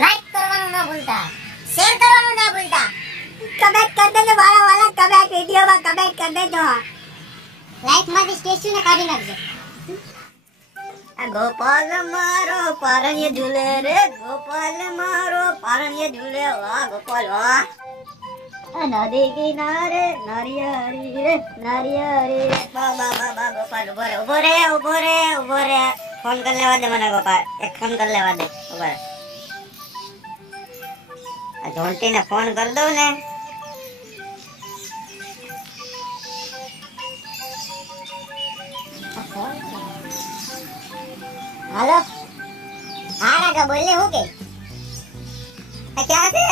Like કરવાનું ના ભૂલતા, શેર કરવાનું ના ભૂલતા, કમેન્ટ કરી દેજો વાળા કમેન્ટ વિડિયોમાં કમેન્ટ કરી દેજો. લાઈક માંથી સ્ટેચ્યુ ને કાઢી નાખજો. આ ગોપાલ મારો પારણ્ય ઝૂલે રે, ગોપાલ મારો પારણ્ય ઝૂલે, વાહ ગોપાલ વાહ. નદી કિનારે નારિયેળી રે, નારિયેળી રે, બા બા બા બા ગોપાલ ઉભો રે ઉભો રે ઉભો રે. ફોન કરી લેવા દે મને ગોપાલ, એક ફોન કરી લેવા દે. ઉભો રે, આ જોન્ટીને ફોન કરી દઉં ને. हेलो हाँ राघव बोल रहे हो के क्या છે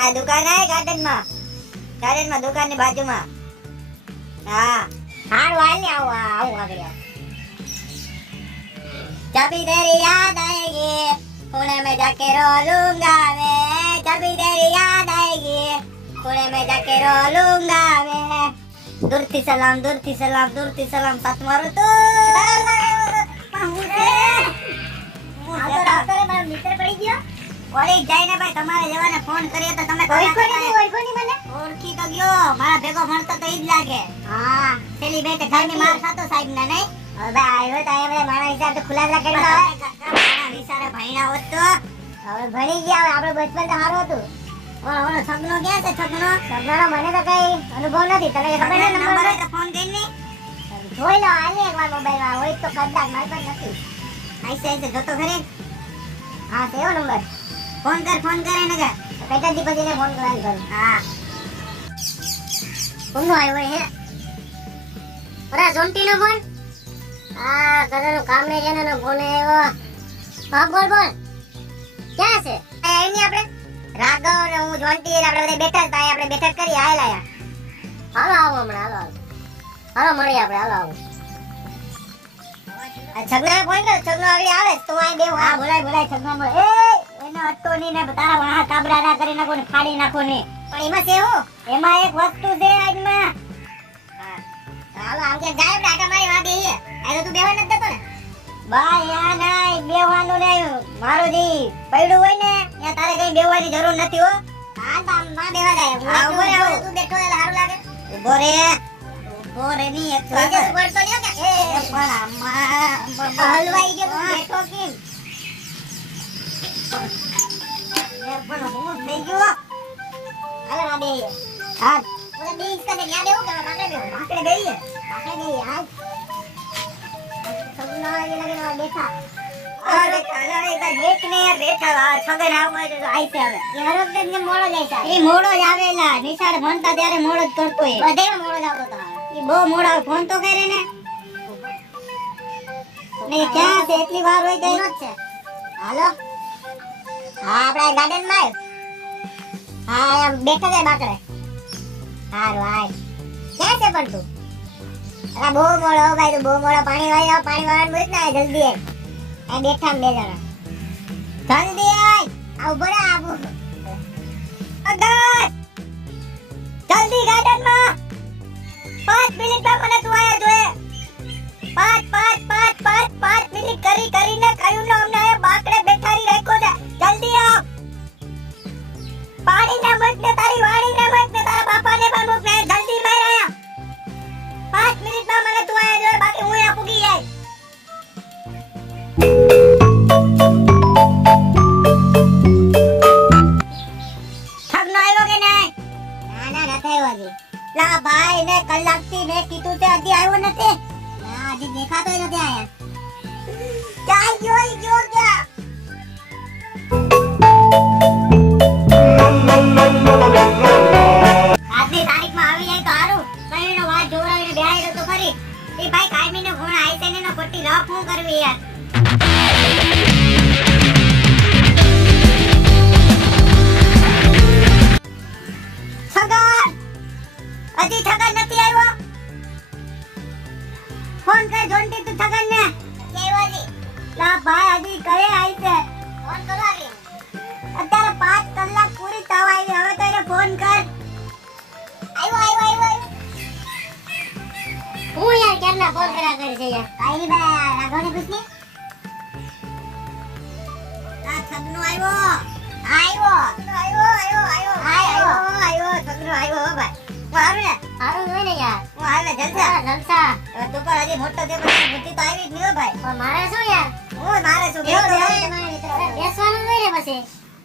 આ દુકાન है गार्डन में दुकान ની બાજુમાં. हाँ हार वाले आओ आओ आ गया. जब भी तेरी याद आएगी पुणे में जाके रो लूंगा मैं, जब भी तेरी याद आएगी पुणे में जाके रो लूंगा मैं. दूर थी सलाम दूर थी सलाम दूर थी सलाम साथ मारो तो મિત્ર પડી ગયો. ઓળી જઈને ભાઈ તમારે જવાને ફોન કર્યો તો તમે ઓળખોની મને ઓળખી તો ગયો. મારા ભેગો ભણતો તો ઈ જ લાગે. હા પેલી બેટે ઘરની માર ખાતો સાહેબ ને નહીં. હવે આવ્યો તો એમને મારા હિસાબ તો ખુલાસા કરી દો. મારા વિચારે ભણ્યા હોત તો હવે ભણી ગયા. આપણે બચપન તો સારું હતું. ઓલો સગનો ક્યાં છે? સગનો મને તો કઈ અનુભવ નથી. તને ખબર છે નંબર હોય તો ફોન કરીને જોઈ લો. આલે એકવાર મોબાઈલમાં હોય તો કદાચ મારી પાસે નથી. આઈસે જોતો ખરે. હા તેવો નંબર ફોન કર એને કે પેટા દીપજીને ફોન કરવાનું કરું. હા કોનો આવ્યો હે? ઓરા જોન્ટીનો ફોન. હા કદાનો કામ ને જેનો ફોન આવ્યો. હા બોલ ક્યાં છે? આઈની આપણે રાઘવ ને હું જોન્ટી આપણે બધા બેઠા હતા. આપણે બેઠક કરી આયલા. હાલો આવો હમણાં હાલો મળી આપણે હાલો આવો. છગના ફોન કર. છગનો આગળ આવે તો આ દેવ. હા બોલાય છગના બોલ. એ એનો અટ્ટો ની ને તારા વાહ કાબરા ના કરી નાખો ને ફાડી નાખો ને. પણ એમાં છે હું એમાં એક વસ્તુ છે આજમાં. હા હાલો આમ કે જાય ડાકા મારી વાહ બેહી. આ તો તું બેવા નથી દેતો ને બા. યા ના બેવાનું ને મારો જી પડ્યું હોય ને ત્યાં તારે કઈ બેવાની જરૂર નથી હો. હા તો આમ માં બેવા જાય. હા ઉભો રે તું બેઠો એટલે સારું લાગે. ઉભો રે ની એક પડતો નહી કે એ પણ આમાં હલવાઈ ગયો. તું બેઠો કેમ? એ પણ હું થઈ ગયો. હાલે ના બે. હા ઓલા બે ઇંચ કને યાદ એવું કે બાકડે ગઈ હા સગના એ લગે ના બેઠા. અરે ચાલે રે બેઠ ને યાર બેઠા. છગન આવું તો આઈ છે હવે. એ હરક ને મોડો જાય છે. એ મોડો જ આવેલા. નિશાળ ભણતા ત્યારે મોડો જ કરતો એ. બધે મોડો જ આવતો તમારો. એ બહુ મોડા ફોન તો કરે ને. ને ક્યાં છે? એટલી વાર હોય ગઈ છે. હાલો હા આપણે ગાર્ડન માં હા બેઠા જાય બાકડે. હારું આય ક્યાં છે પણ તું? અરે બહુ મોડો ભાઈ તું બહુ મોડો. પાણી વાળવાનું બોલ ને જલ્દી આય. આ બેઠા બે જણા જલ્દી આય. આવ બરે આવો અગર જલ્દી ગાર્ડન માં 5 મિનિટમાં મને તું આયા જોએ. 5 મિનિટ કરીને કયું ને અમને બાકડે બેઠારી રાખ્યો છે. જલ્દી આવ. પાણી ના મૂક ને તારી વાડી ને મૂક ને તારા બાપા ને પણ મૂક ને જલ્દી માર આયા. 5 મિનિટમાં મને તું આયા જોએ બાકી હું આ પૂગી જાય. થગનો આવ્યો કે નહીં? ના નથી આવ્યો હજી. લા ભાઈ ને કલાકથી મેં કીધું તે હજી આવ્યો નથી. ના હજી દેખાતો નથી આયા. ક્યાં ગયો ક્યાં? આજની તારીખમાં આવી જાય તો સારું. કઈનો વાત જોરાવીને બેહાઈ રહ્યો તો ખરી. એ ભાઈ કાયમીનો ફોન આઈ છે ને નો ખોટી લપ હું કરવી યાર. હજી થગન નથી આવ્યો. ફોન કર જોન્ટી તું થગન ને કેવો જી. લા ભાઈ હજી કઈ આવી છે? ફોન કરો આવી. અત્યારે 5 કલાક પૂરી થવા આવી. હવે તો એને ફોન કર. આવ્યો. હું યાર કેમના ફોન કર્યા કરે છે યાર? કાઈ નહીં ભાઈ રાઘવને પૂછની. આ છગનો આવ્યો છગનો આવ્યો ભાઈ હું આવે ને સારું હોય ને યાર. હું આવે જલસા જલસા. હવે તું પણ હજી મોટો થયો પછી બુદ્ધિ તો આવી જ નહીં હો ભાઈ પણ મારે શું યાર? હું મારે શું કેવું કહેતો છે? બેસવાનું હોય ને પછી.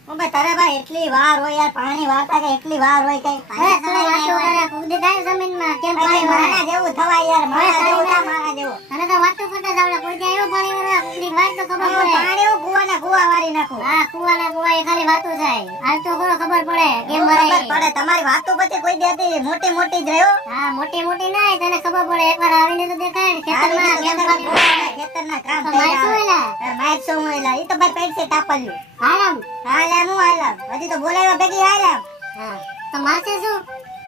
હું ભાઈ તારે ભાઈ એટલી વાર હોય યાર પાણી વાળતા કે એટલી વાર હોય કઈ હવે શું વાતો કરે? કૂદી જાય જમીનમાં. કેમ પાણી મારા ભરાય? જેવું થવાય યાર મારા જેવું ના મારા જેવું અને તો વાતો કરતા જ આવડે. કોઈ જાય એવું પાણી ભરાય, કૂદી વાર તો ખબર હું પડે. પાણી હું કુવાના કુવા વાળી નાખું હા, કુવાના કુવા એ ખાલી વાતો થાય. હાલ તો ખરો ખબર પડે કેમ ખબર ભરાય. પડે તમારી વાતો પછી કોઈ દેતી મોટી મોટી જ રહ્યો હા, મોટી મોટી ના તને ખબર પડે. એકવાર આવીને તો દેખાય ને ખેતરમાં કેમ પાણી ભરાય. ખેતરના કામ તો માર શું એલા? માર શું એલા ઈ તો ભાઈ પેટ છે તાપલ્યું હાલમ. હાલે હું હાલમ હજી તો બોલાવ્યા ભેગી હાલમ હા, તો મારશે શું?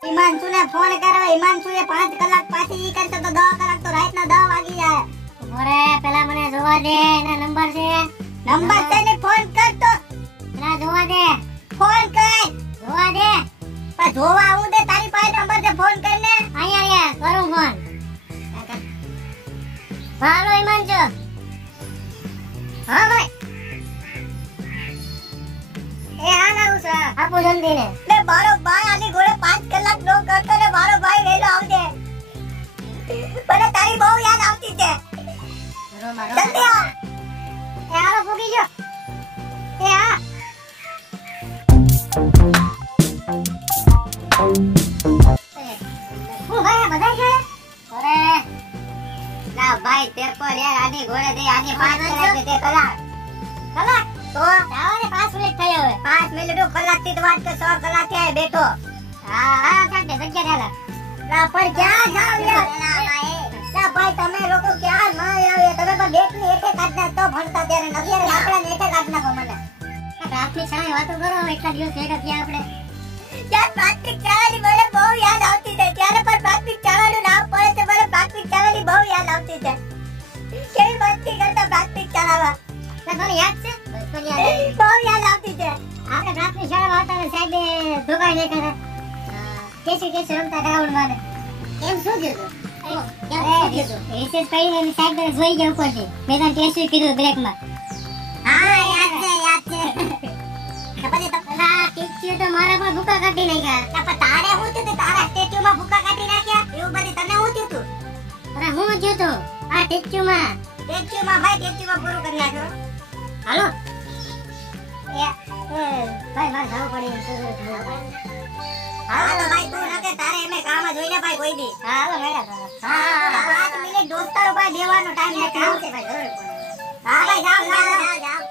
ઈમાનસુ ને ફોન કરવા ઈમાનસુ એ 5 કલાક પાછી ઈ કરશે તો 10 કલાક તો રાતના 10 વાગી જાય ઓરે પેલા મને જોવા દે. એના નંબર છે. નંબર તને ફોન કર તો પેલા જોવા દે. ફોન કર જોવા દે. પણ જોવા હું દે તારી પાસે નંબર છે ફોન કરને અહીંયા કરું ફોન. હાલો ઈમાનજો. હા ભાઈ એ હાલ આવું છે આપો જલ્દી ને. લે મારો ભાઈ આની ઘોડે 5 કલાક નો કરતો ને મારો ભાઈ વેલો આવજે મને તારી બહુ યાદ આવતી છે જલ્દી આવ એ હાલો ભૂગી ગયો. એ હા હું ગયા બધા છે? અરે ના ભાઈ તે પર યાર આની ઘોડે દે આની 5 કલાક દે કલાક તો જાઓ ને 5 મિનિટ થઈ હવે. 5 મિનિટ કલાક થી વાત કે 6 કલાક થી બેઠો હા હા ચાલતે જગ્યા ડાલા. ના પર ક્યાં જાવ યાર ના ભાઈ તમે લોકો ક્યાં ના આવે તમે પણ ડેટ ની એકે કાઢ નાખતો ભણતા ત્યારે નવિયારે આપણા ને એકે કાઢ નાખો મને રાતની સામે વાતો કરો. એટલા દિવસ ભેગા થયા આપણે. ત્યાં પ્લાસ્ટિક ચાવાની મને બહુ યાદ આવતી છે ત્યારે પણ પ્લાસ્ટિક ચાવાનું નામ પડે છે મને પ્લાસ્ટિક ચાવાની બહુ યાદ આવતી છે કેવી મસ્તી કરતા પ્લાસ્ટિક ચલાવવા તને યાદ છે? બચપન યાદ છે? બહુ યાદ આવતી છે આપણે રાતની શાળામાં હતા ને સાહેબે ધોકાઈ દેખાતા. કેસી રમતા ગ્રાઉન્ડમાં ને. એમ શું થયું હતું? રિસેસ પડી ને સાહેબે જોઈ ગયા ઉપરથી. મેં તને ટેસ્ટ કીધું બ્રેકમાં. હા યાદ છે પછી પેલા ટીચર તો મારા પર ભૂકા કાઢી નાખ્યા. પણ તારે હું થયું તારા સ્ટેચ્યુ માં ભૂકા કાઢી નાખ્યા એવું બધી તને હું થયું અરે હું થયું તું આ ટેસ્ટમાં. સ્ટેચ્યુ માં ભાઈ સ્ટેચ્યુ માં પૂરું કરી નાખ્યો હાલો ભાઈ મારે જવું પડે. હા તો ભાઈ તું નકે તારે એમે કામ જ હોય ને ભાઈ કોઈ દી હા હાલો મેડા. હા 5 મિનિટ દોસ્તારો ભાઈ દેવાનો ટાઈમ નથી આવશે ભાઈ જરૂર પડે હા ભાઈ જાવ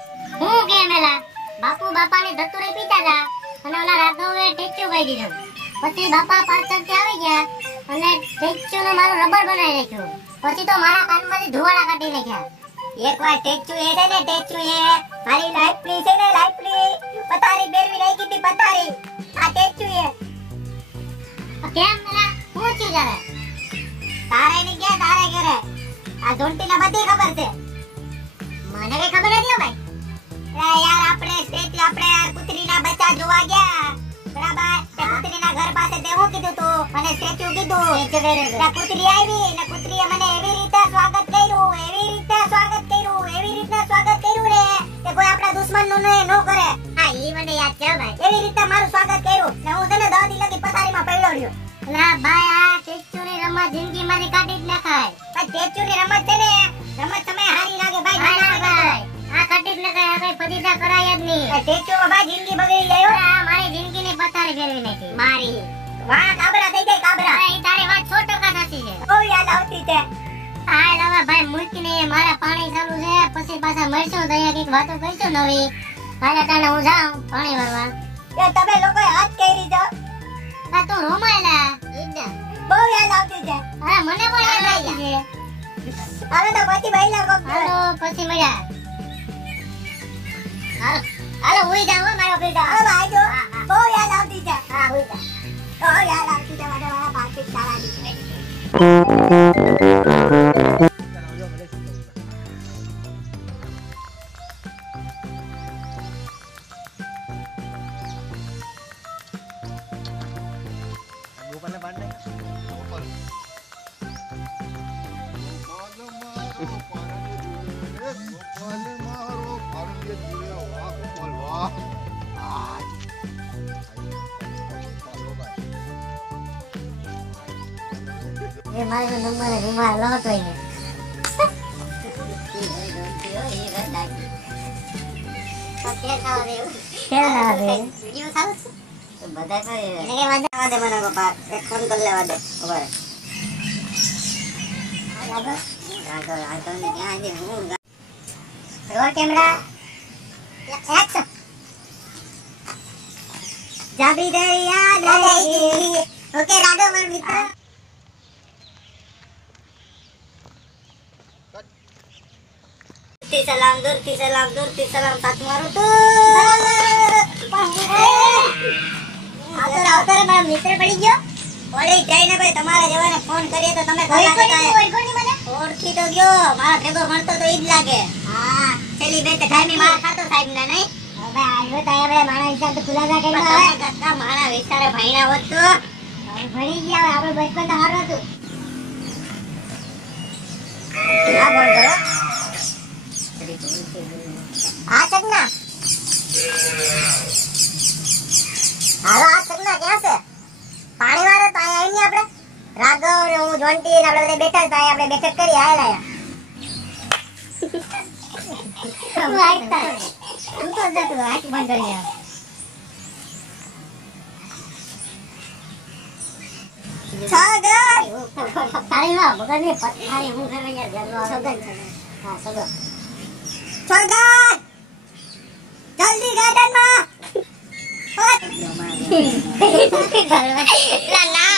હું કે મેલા બાપુ બાપાની ધતુરી પીતા હતા અને ઓલા રાઘવે ટેચ્યુ કહી દીધું. પછી બાપા પાછળથી આવી ગયા અને ટેચ્યુ નું મારું રબર બનાવી નાખ્યું. પછી તો મારા કાનમાંથી ધુવાડા કાઢી નાખ્યા. એકવાર ટેચ્યુ એ છે ને ટેચ્યુ એ મારી લાઈફની છે ને લાઈફની પતારી બેરવી નાખી હતી પતારી આ ટેચ્યુ એ કેમ મેલા હું છું જરા તારે ની કે તારે કરે આ જોંટીને બધી ખબર છે મને કઈ ખબર નથી હો ભાઈ. યાર આપણે સ્ટેચ્યુ આપણે યાર કૂતરીના બચ્ચા જોવા ગયા બરાબર તે કૂતરીના ઘર પાસે તે હું કીધું તું મને સ્ટેચ્યુ કીધું તે કૂતરી આવી ને કૂતરીએ મને એવી રીતે સ્વાગત કર્યું ને કે કોઈ આપણા દુશ્મનનું ન કરે હા ઈ મને યાદ છે ભાઈ. એવી રીતે મારું સ્વાગત કર્યું ને હું તને 10 દી લગી પથારીમાં પડ્યો રહ્યો ના ભાઈ આ ટેચ્યુ ની રમત જિંદગીમાંથી કાઢી જ નાખાય. પણ ટેચ્યુ ની રમત છે ને રમત તમે હારી લાગે ભાઈ ભાઈ આ કાઢી જ નાખાય. આ કઈ ફદીદા કરાય જ નહીં. ટેચ્યુ માં ભાઈ જિંદગી બગડી ગયો આ મારી જિંદગીની પથારી ફેરવી નાખી. મારી વાહ કાબરા થઈ ગઈ કાબરા અરે ઈ તારી વાત 100% સાચી છે. બહુ યાદ આવતી છે આ લાવા ભાઈ મૂકીને મારા પાણી ચાલુ છે. પછી પાછા મળશું તો અહીંયા કઈક વાતો કરીશું નવી. હાલે તાને હું જાઉં પાણી ભરવા. કે તમે લોકો હાથ કરી દો આ તું રોમાયલા બહુ યાદ આવતી છે અરે મને પણ યાદ આવી છે. હવે તો પછી મહિલા કોક હાલો પછી મળ્યા. હાલો હુઈ જાવ મારો બેટા હવે આજો બહુ યાદ આવતી છે હા હુઈ જા બહુ યાદ આવતી છે મારા પાછી સારાની એ મારો નંબર રૂમાલ લોતો ને કેલા દે વિડિયો સારું છે તો બધા તો એને કે વાદા દે મને કો પાર એક ફોન કર લેવા દે ઓવર આગળ ને ત્યાં દે હું રોલ કેમેરા એક્શન જાબી દરિયા દરેગી ઓકે રાઘવ મારો મિત્ર દૂરથી સલામ સાથ મારો તો આવતરે મારો મિત્ર પડી ગયો ઓલે જઈને ભાઈ તમારા જવાને ફોન કરીએ તો તમે ઓળખી તો ગયો મારા ભેગો મળતો તો ઈ જ લાગે હા છેલ્લી બે ટાઈમે મારા ખાતો સાહેબ ને નહીં હવે આવ્યો તો આપણે મારા હિસાબ તો ખુલાસા કરી હવે ગત્તા મારા વિચારે ભણ્યા હોત તો ભણી ગયા આપણે બચપન તો હારું હતું આ બોલ કરો આ સગના હાલો આ સગના ક્યાં છે પાણી વાળો તો આયા નહીં આપણે રાઘવ ને હું જોન્ટી ને આપણે બધા બેઠા હતા આપણે બેઠક કરી આયેલા તું તો જતું આંખ બંધ કરી છગન તારી માં બગડને પથારી હું ઘરે યાર જલ્દી છગન હા છગન છગન જલ્દી ગાર્ડન માં લા